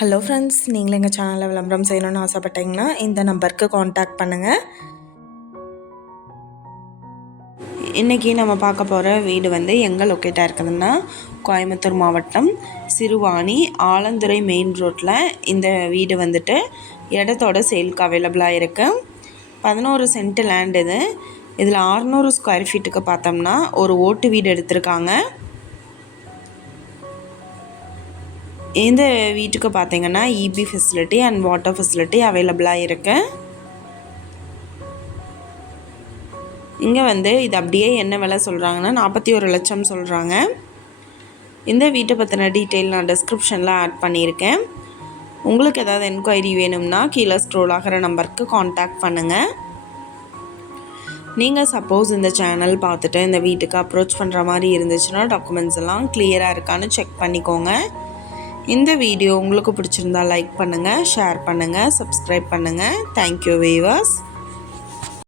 Hello friends, நீங்களும் எங்கள் சேனலில் விளம்பரம் செய்யணும்னு ஆசைப்பட்டீங்கன்னா இந்த நம்பருக்கு காண்டாக்ட் பண்ணுங்கள். இன்றைக்கி நம்ம பார்க்க போகிற வீடு எங்கே லொக்கேட்டாக இருக்குதுன்னா கோயம்புத்தூர் மாவட்டம் சிறுவாணி ஆலந்துறை மெயின் ரோட்டில் இந்த வீடு இடத்தோட சேலுக்கு அவைலபிளாக இருக்குது. 11 சென்ட் லேண்ட் இது. இதில் 600 ஸ்கொயர் ஃபீட்டுக்கு பார்த்தோம்னா ஒரு ஓட்டு வீடு எடுத்திருக்காங்க. இந்த வீட்டுக்கு பார்த்தீங்கன்னா EB facility and water facility அவைலபிளாக இருக்குது. இங்கே இது அப்படியே என்ன விலை சொல்கிறாங்கன்னா 41 லட்சம் சொல்கிறாங்க. இந்த வீட்டை பற்றின டீட்டெயில் நான் டிஸ்கிரிப்ஷனில் ஆட் பண்ணியிருக்கேன். உங்களுக்கு ஏதாவது என்கொயரி வேணும்னா கீழே ஸ்க்ரோல் ஆகிற நம்பருக்கு காண்டாக்ட் பண்ணுங்கள். நீங்கள் சப்போஸ் இந்த சேனல் பார்த்துட்டு இந்த வீட்டுக்கு அப்ரோச் பண்ணுற மாதிரி இருந்துச்சுன்னா டாக்குமெண்ட்ஸ் எல்லாம் கிளியராக இருக்கான்னு செக் பண்ணிக்கோங்க. இந்த வீடியோ உங்களுக்கு பிடிச்சிருந்தா லைக் பண்ணுங்கள், ஷேர் பண்ணுங்கள், சப்ஸ்கிரைப் பண்ணுங்கள். Thank you viewers.